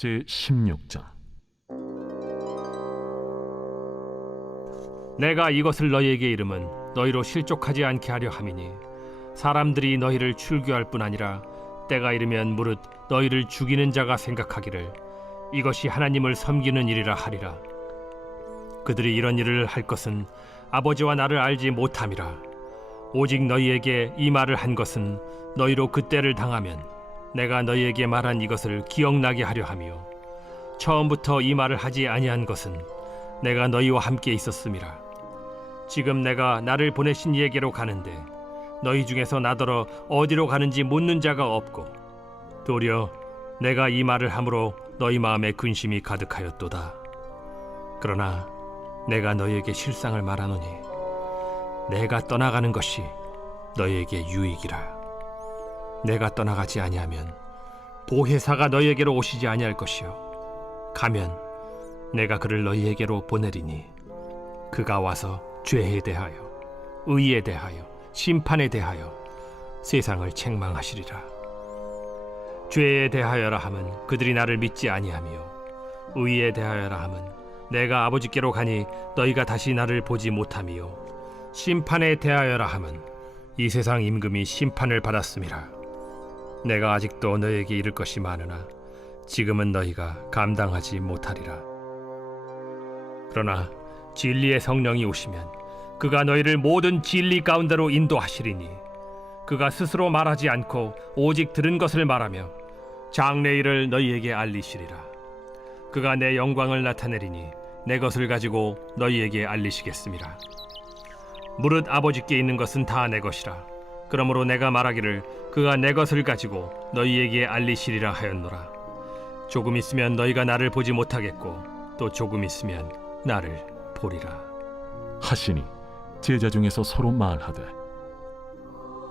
제16장. 내가 이것을 너희에게 이름은 너희로 실족하지 않게 하려 함이니 사람들이 너희를 출교할 뿐 아니라 때가 이르면 무릇 너희를 죽이는 자가 생각하기를 이것이 하나님을 섬기는 일이라 하리라. 그들이 이런 일을 할 것은 아버지와 나를 알지 못함이라. 오직 너희에게 이 말을 한 것은 너희로 그때를 당하면 내가 너희에게 말한 이것을 기억나게 하려 함이요 처음부터 이 말을 하지 아니한 것은 내가 너희와 함께 있었음이라. 지금 내가 나를 보내신 이에게로 가는데 너희 중에서 나더러 어디로 가는지 묻는 자가 없고 도리어 내가 이 말을 함으로 너희 마음에 근심이 가득하였도다. 그러나 내가 너희에게 실상을 말하노니 내가 떠나가는 것이 너희에게 유익이라. 내가 떠나가지 아니하면 보혜사가 너희에게로 오시지 아니할 것이요 가면 내가 그를 너희에게로 보내리니 그가 와서 죄에 대하여 의에 대하여 심판에 대하여 세상을 책망하시리라. 죄에 대하여라 함은 그들이 나를 믿지 아니하며 의에 대하여라 함은 내가 아버지께로 가니 너희가 다시 나를 보지 못하며 심판에 대하여라 함은 이 세상 임금이 심판을 받았음이라. 내가 아직도 너희에게 이를 것이 많으나 지금은 너희가 감당하지 못하리라. 그러나 진리의 성령이 오시면 그가 너희를 모든 진리 가운데로 인도하시리니 그가 스스로 말하지 않고 오직 들은 것을 말하며 장래일을 너희에게 알리시리라. 그가 내 영광을 나타내리니 내 것을 가지고 너희에게 알리시겠습니다. 무릇 아버지께 있는 것은 다 내 것이라. 그러므로 내가 말하기를 그가 내 것을 가지고 너희에게 알리시리라 하였노라. 조금 있으면 너희가 나를 보지 못하겠고 또 조금 있으면 나를 보리라 하시니 제자 중에서 서로 말하되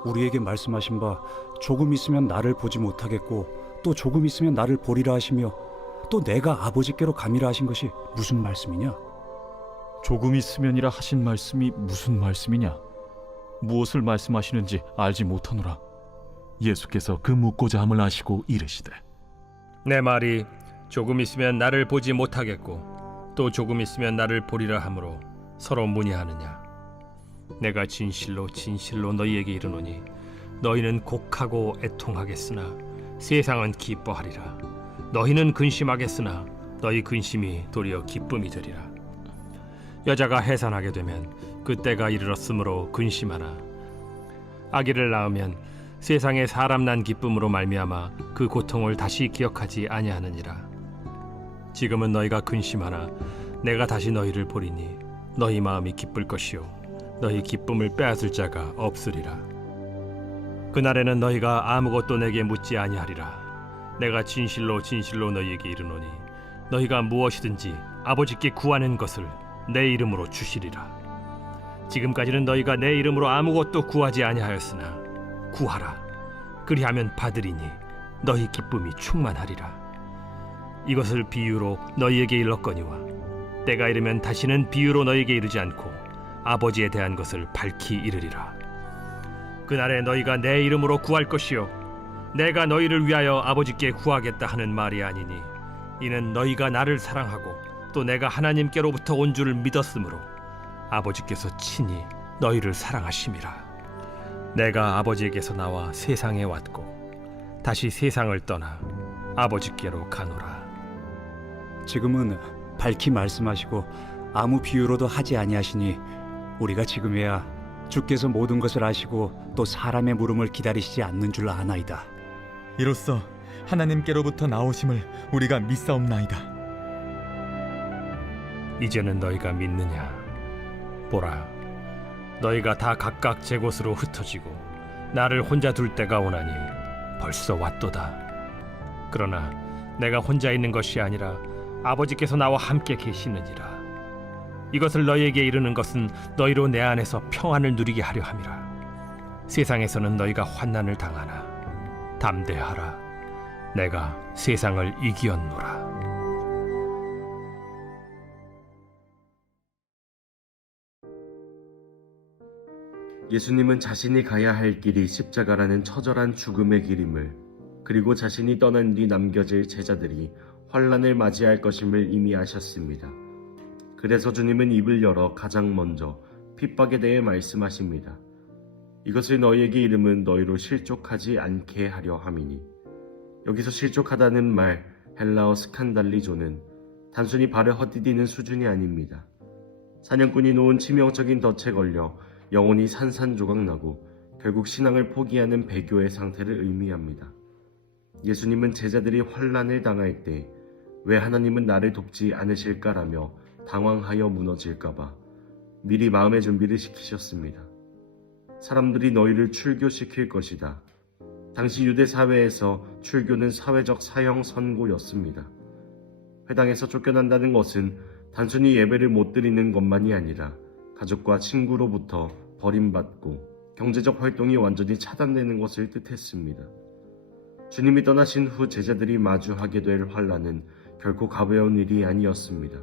우리에게 말씀하신 바 조금 있으면 나를 보지 못하겠고 또 조금 있으면 나를 보리라 하시며 또 내가 아버지께로 감이라 하신 것이 무슨 말씀이냐? 조금 있으면이라 하신 말씀이 무슨 말씀이냐? 무엇을 말씀하시는지 알지 못하노라. 예수께서 그 묻고자 함을 아시고 이르시되 내 말이 조금 있으면 나를 보지 못하겠고 또 조금 있으면 나를 보리라 하므로 서로 문의하느냐? 내가 진실로 진실로 너희에게 이르노니 너희는 곡하고 애통하겠으나 세상은 기뻐하리라. 너희는 근심하겠으나 너희 근심이 도리어 기쁨이 되리라. 여자가 해산하게 되면 그때가 이르렀으므로 근심하나 아기를 낳으면 세상에 사람 난 기쁨으로 말미암아 그 고통을 다시 기억하지 아니하느니라. 지금은 너희가 근심하나 내가 다시 너희를 보리니 너희 마음이 기쁠 것이요 너희 기쁨을 빼앗을 자가 없으리라. 그날에는 너희가 아무것도 내게 묻지 아니하리라. 내가 진실로 진실로 너희에게 이르노니 너희가 무엇이든지 아버지께 구하는 것을 내 이름으로 주시리라. 지금까지는 너희가 내 이름으로 아무것도 구하지 아니하였으나 구하라. 그리하면 받으리니 너희 기쁨이 충만하리라. 이것을 비유로 너희에게 일렀거니와 때가 이르면 다시는 비유로 너희에게 이르지 않고 아버지에 대한 것을 밝히 이르리라. 그날에 너희가 내 이름으로 구할 것이요 내가 너희를 위하여 아버지께 구하겠다 하는 말이 아니니 이는 너희가 나를 사랑하고 또 내가 하나님께로부터 온 줄을 믿었으므로 아버지께서 친히 너희를 사랑하심이라. 내가 아버지에게서 나와 세상에 왔고 다시 세상을 떠나 아버지께로 가노라. 지금은 밝히 말씀하시고 아무 비유로도 하지 아니하시니 우리가 지금에야 주께서 모든 것을 아시고 또 사람의 물음을 기다리시지 않는 줄 아나이다. 이로써 하나님께로부터 나오심을 우리가 믿사옵나이다. 이제는 너희가 믿느냐? 보라, 너희가 다 각각 제 곳으로 흩어지고 나를 혼자 둘 때가 오나니 벌써 왔도다. 그러나 내가 혼자 있는 것이 아니라 아버지께서 나와 함께 계시느니라. 이것을 너희에게 이르는 것은 너희로 내 안에서 평안을 누리게 하려 함이라. 세상에서는 너희가 환난을 당하나 담대하라. 내가 세상을 이기었노라. 예수님은 자신이 가야 할 길이 십자가라는 처절한 죽음의 길임을, 그리고 자신이 떠난 뒤 남겨질 제자들이 환란을 맞이할 것임을 이미 아셨습니다. 그래서 주님은 입을 열어 가장 먼저 핍박에 대해 말씀하십니다. 이것을 너희에게 이름은 너희로 실족하지 않게 하려 함이니. 여기서 실족하다는 말 헬라어 스칸달리조는 단순히 발을 헛디디는 수준이 아닙니다. 사냥꾼이 놓은 치명적인 덫에 걸려 영혼이 산산조각나고 결국 신앙을 포기하는 배교의 상태를 의미합니다. 예수님은 제자들이 환란을 당할 때 왜 하나님은 나를 돕지 않으실까라며 당황하여 무너질까봐 미리 마음의 준비를 시키셨습니다. 사람들이 너희를 출교시킬 것이다. 당시 유대 사회에서 출교는 사회적 사형 선고였습니다. 회당에서 쫓겨난다는 것은 단순히 예배를 못 드리는 것만이 아니라 가족과 친구로부터 버림받고 경제적 활동이 완전히 차단되는 것을 뜻했습니다. 주님이 떠나신 후 제자들이 마주하게 될 환란은 결코 가벼운 일이 아니었습니다.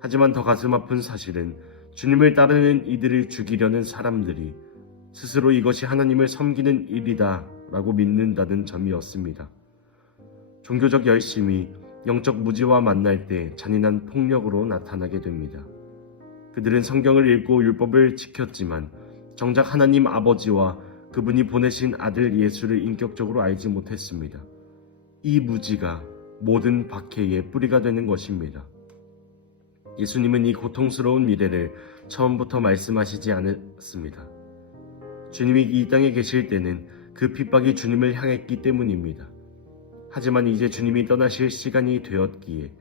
하지만 더 가슴 아픈 사실은 주님을 따르는 이들을 죽이려는 사람들이 스스로 이것이 하나님을 섬기는 일이다 라고 믿는다는 점이었습니다. 종교적 열심이 영적 무지와 만날 때 잔인한 폭력으로 나타나게 됩니다. 그들은 성경을 읽고 율법을 지켰지만 정작 하나님 아버지와 그분이 보내신 아들 예수를 인격적으로 알지 못했습니다. 이 무지가 모든 박해의 뿌리가 되는 것입니다. 예수님은 이 고통스러운 미래를 처음부터 말씀하시지 않았습니다. 주님이 이 땅에 계실 때는 그 핍박이 주님을 향했기 때문입니다. 하지만 이제 주님이 떠나실 시간이 되었기에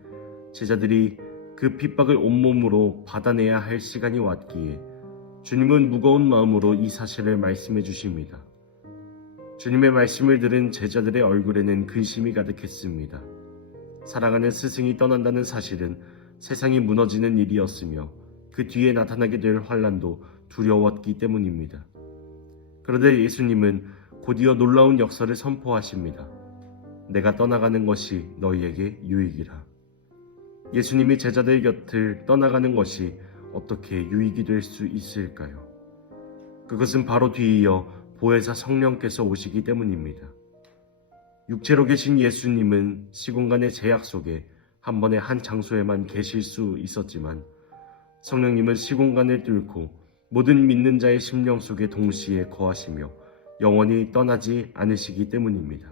제자들이 그 핍박을 온몸으로 받아내야 할 시간이 왔기에 주님은 무거운 마음으로 이 사실을 말씀해 주십니다. 주님의 말씀을 들은 제자들의 얼굴에는 근심이 가득했습니다. 사랑하는 스승이 떠난다는 사실은 세상이 무너지는 일이었으며 그 뒤에 나타나게 될 환란도 두려웠기 때문입니다. 그런데 예수님은 곧이어 놀라운 역사를 선포하십니다. 내가 떠나가는 것이 너희에게 유익이라. 예수님이 제자들 곁을 떠나가는 것이 어떻게 유익이 될 수 있을까요? 그것은 바로 뒤이어 보혜사 성령께서 오시기 때문입니다. 육체로 계신 예수님은 시공간의 제약 속에 한 번에 한 장소에만 계실 수 있었지만 성령님은 시공간을 뚫고 모든 믿는 자의 심령 속에 동시에 거하시며 영원히 떠나지 않으시기 때문입니다.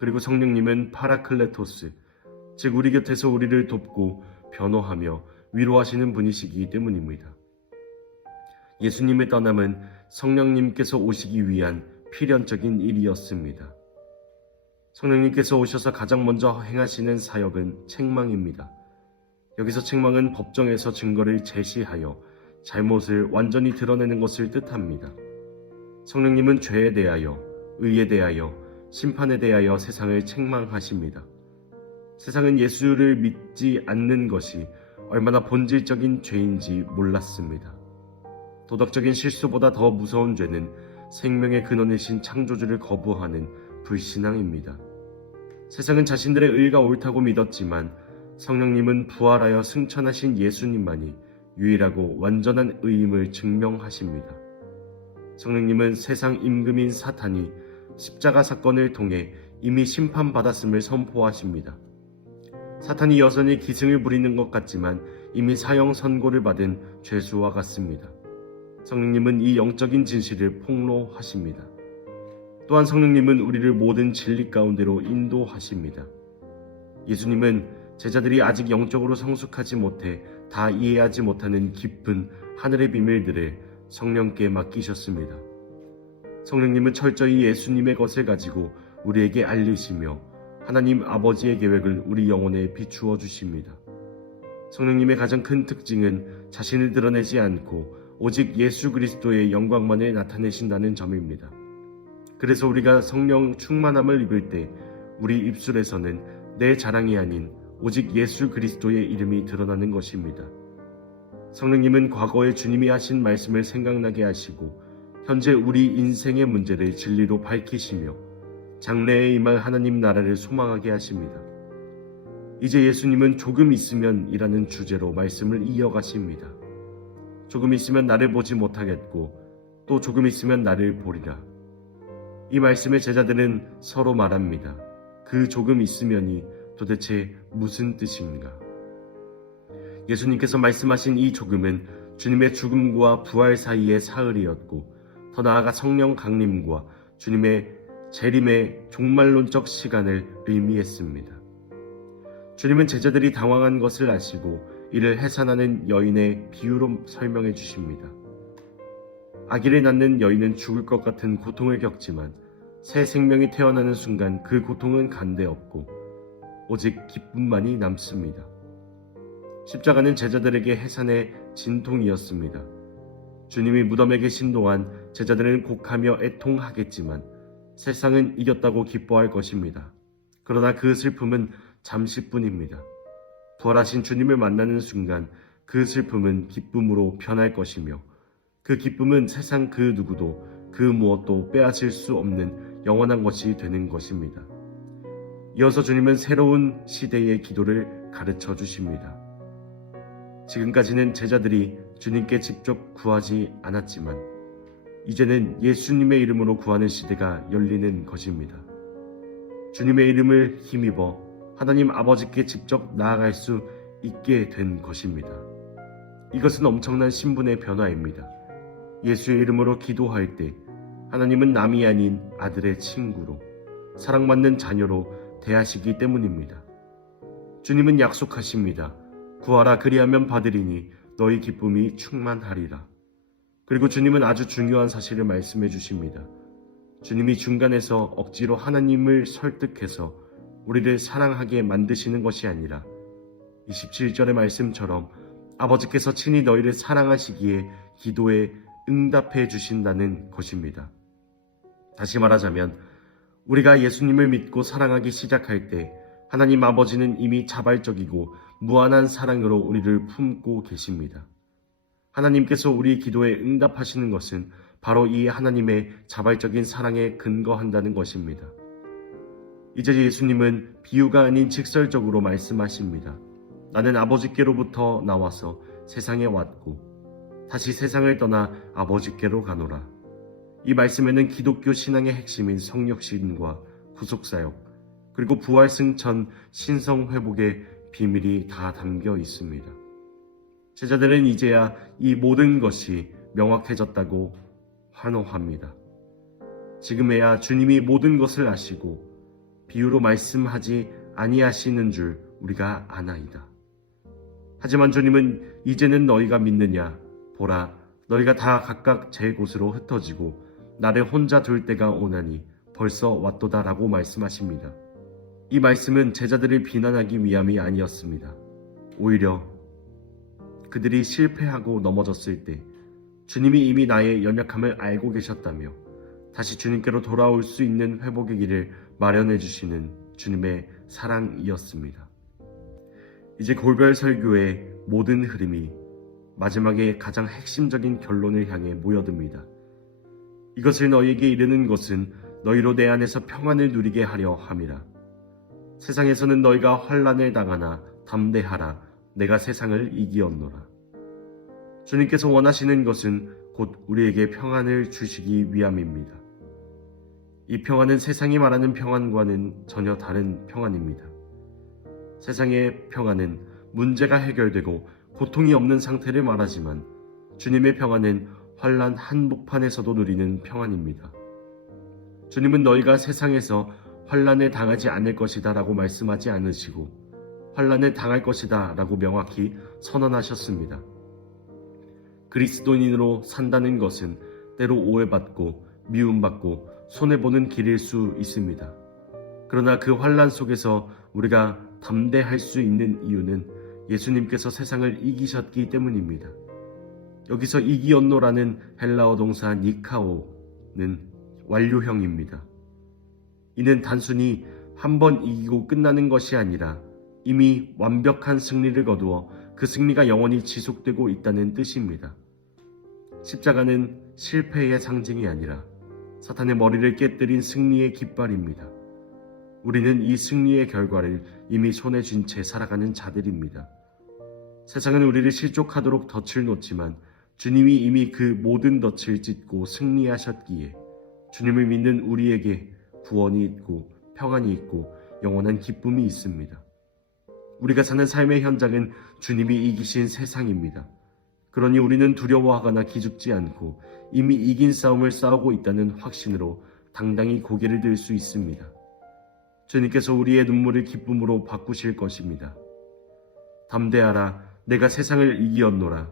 그리고 성령님은 파라클레토스, 즉 우리 곁에서 우리를 돕고 변호하며 위로하시는 분이시기 때문입니다. 예수님의 떠남은 성령님께서 오시기 위한 필연적인 일이었습니다. 성령님께서 오셔서 가장 먼저 행하시는 사역은 책망입니다. 여기서 책망은 법정에서 증거를 제시하여 잘못을 완전히 드러내는 것을 뜻합니다. 성령님은 죄에 대하여, 의에 대하여, 심판에 대하여 세상을 책망하십니다. 세상은 예수를 믿지 않는 것이 얼마나 본질적인 죄인지 몰랐습니다. 도덕적인 실수보다 더 무서운 죄는 생명의 근원이신 창조주를 거부하는 불신앙입니다. 세상은 자신들의 의가 옳다고 믿었지만 성령님은 부활하여 승천하신 예수님만이 유일하고 완전한 의임을 증명하십니다. 성령님은 세상 임금인 사탄이 십자가 사건을 통해 이미 심판받았음을 선포하십니다. 사탄이 여전히 기승을 부리는 것 같지만 이미 사형 선고를 받은 죄수와 같습니다. 성령님은 이 영적인 진실을 폭로하십니다. 또한 성령님은 우리를 모든 진리 가운데로 인도하십니다. 예수님은 제자들이 아직 영적으로 성숙하지 못해 다 이해하지 못하는 깊은 하늘의 비밀들을 성령께 맡기셨습니다. 성령님은 철저히 예수님의 것을 가지고 우리에게 알리시며 하나님 아버지의 계획을 우리 영혼에 비추어 주십니다. 성령님의 가장 큰 특징은 자신을 드러내지 않고 오직 예수 그리스도의 영광만을 나타내신다는 점입니다. 그래서 우리가 성령 충만함을 입을 때 우리 입술에서는 내 자랑이 아닌 오직 예수 그리스도의 이름이 드러나는 것입니다. 성령님은 과거에 주님이 하신 말씀을 생각나게 하시고 현재 우리 인생의 문제를 진리로 밝히시며 장래에 임할 하나님 나라를 소망하게 하십니다. 이제 예수님은 조금 있으면 이라는 주제로 말씀을 이어가십니다. 조금 있으면 나를 보지 못하겠고 또 조금 있으면 나를 보리라. 이 말씀에 제자들은 서로 말합니다. 그 조금 있으면이 도대체 무슨 뜻인가? 예수님께서 말씀하신 이 조금은 주님의 죽음과 부활 사이의 사흘이었고, 더 나아가 성령 강림과 주님의 재림의 종말론적 시간을 의미했습니다. 주님은 제자들이 당황한 것을 아시고 이를 해산하는 여인의 비유로 설명해 주십니다. 아기를 낳는 여인은 죽을 것 같은 고통을 겪지만 새 생명이 태어나는 순간 그 고통은 간데없고 오직 기쁨만이 남습니다. 십자가는 제자들에게 해산의 진통이었습니다. 주님이 무덤에 계신 동안 제자들은 곡하며 애통하겠지만 세상은 이겼다고 기뻐할 것입니다. 그러나 그 슬픔은 잠시뿐입니다. 부활하신 주님을 만나는 순간 그 슬픔은 기쁨으로 변할 것이며 그 기쁨은 세상 그 누구도 그 무엇도 빼앗을 수 없는 영원한 것이 되는 것입니다. 이어서 주님은 새로운 시대의 기도를 가르쳐 주십니다. 지금까지는 제자들이 주님께 직접 구하지 않았지만 이제는 예수님의 이름으로 구하는 시대가 열리는 것입니다. 주님의 이름을 힘입어 하나님 아버지께 직접 나아갈 수 있게 된 것입니다. 이것은 엄청난 신분의 변화입니다. 예수의 이름으로 기도할 때 하나님은 남이 아닌 아들의 친구로, 사랑받는 자녀로 대하시기 때문입니다. 주님은 약속하십니다. 구하라 그리하면 받으리니 너희 기쁨이 충만하리라. 그리고 주님은 아주 중요한 사실을 말씀해 주십니다. 주님이 중간에서 억지로 하나님을 설득해서 우리를 사랑하게 만드시는 것이 아니라 27절의 말씀처럼 아버지께서 친히 너희를 사랑하시기에 기도에 응답해 주신다는 것입니다. 다시 말하자면 우리가 예수님을 믿고 사랑하기 시작할 때 하나님 아버지는 이미 자발적이고 무한한 사랑으로 우리를 품고 계십니다. 하나님께서 우리 기도에 응답하시는 것은 바로 이 하나님의 자발적인 사랑에 근거한다는 것입니다. 이제 예수님은 비유가 아닌 직설적으로 말씀하십니다. 나는 아버지께로부터 나와서 세상에 왔고 다시 세상을 떠나 아버지께로 가노라. 이 말씀에는 기독교 신앙의 핵심인 성육신과 구속사역 그리고 부활승천 신성회복의 비밀이 다 담겨 있습니다. 제자들은 이제야 이 모든 것이 명확해졌다고 환호합니다. 지금에야 주님이 모든 것을 아시고 비유로 말씀하지 아니하시는 줄 우리가 아나이다. 하지만 주님은 이제는 너희가 믿느냐? 보라, 너희가 다 각각 제 곳으로 흩어지고 나를 혼자 둘 때가 오나니 벌써 왔도다라고 말씀하십니다. 이 말씀은 제자들을 비난하기 위함이 아니었습니다. 오히려 그들이 실패하고 넘어졌을 때 주님이 이미 나의 연약함을 알고 계셨다며 다시 주님께로 돌아올 수 있는 회복의 길을 마련해 주시는 주님의 사랑이었습니다. 이제 골별 설교의 모든 흐름이 마지막에 가장 핵심적인 결론을 향해 모여듭니다. 이것을 너희에게 이르는 것은 너희로 내 안에서 평안을 누리게 하려 함이라. 세상에서는 너희가 환난을 당하나 담대하라. 내가 세상을 이기었노라. 주님께서 원하시는 것은 곧 우리에게 평안을 주시기 위함입니다. 이 평안은 세상이 말하는 평안과는 전혀 다른 평안입니다. 세상의 평안은 문제가 해결되고 고통이 없는 상태를 말하지만 주님의 평안은 환난 한복판에서도 누리는 평안입니다. 주님은 너희가 세상에서 환난을 당하지 않을 것이다 라고 말씀하지 않으시고 환난을 당할 것이다 라고 명확히 선언하셨습니다. 그리스도인으로 산다는 것은 때로 오해받고 미움받고 손해보는 길일 수 있습니다. 그러나 그 환난 속에서 우리가 담대할 수 있는 이유는 예수님께서 세상을 이기셨기 때문입니다. 여기서 이기었노라는 헬라어 동사 니카오는 완료형입니다. 이는 단순히 한 번 이기고 끝나는 것이 아니라 이미 완벽한 승리를 거두어 그 승리가 영원히 지속되고 있다는 뜻입니다. 십자가는 실패의 상징이 아니라 사탄의 머리를 깨뜨린 승리의 깃발입니다. 우리는 이 승리의 결과를 이미 손에 쥔 채 살아가는 자들입니다. 세상은 우리를 실족하도록 덫을 놓지만 주님이 이미 그 모든 덫을 찢고 승리하셨기에 주님을 믿는 우리에게 구원이 있고 평안이 있고 영원한 기쁨이 있습니다. 우리가 사는 삶의 현장은 주님이 이기신 세상입니다. 그러니 우리는 두려워하거나 기죽지 않고 이미 이긴 싸움을 싸우고 있다는 확신으로 당당히 고개를 들 수 있습니다. 주님께서 우리의 눈물을 기쁨으로 바꾸실 것입니다. 담대하라, 내가 세상을 이기었노라.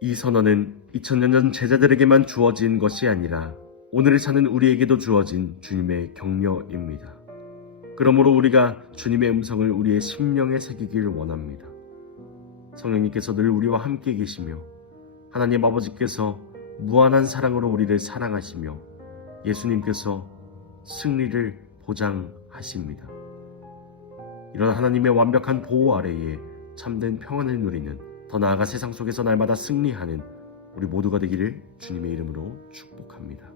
이 선언은 2000년 전 제자들에게만 주어진 것이 아니라 오늘을 사는 우리에게도 주어진 주님의 격려입니다. 그러므로 우리가 주님의 음성을 우리의 심령에 새기길 원합니다. 성령님께서 늘 우리와 함께 계시며 하나님 아버지께서 무한한 사랑으로 우리를 사랑하시며 예수님께서 승리를 보장하십니다. 이런 하나님의 완벽한 보호 아래에 참된 평안을 누리는, 더 나아가 세상 속에서 날마다 승리하는 우리 모두가 되기를 주님의 이름으로 축복합니다.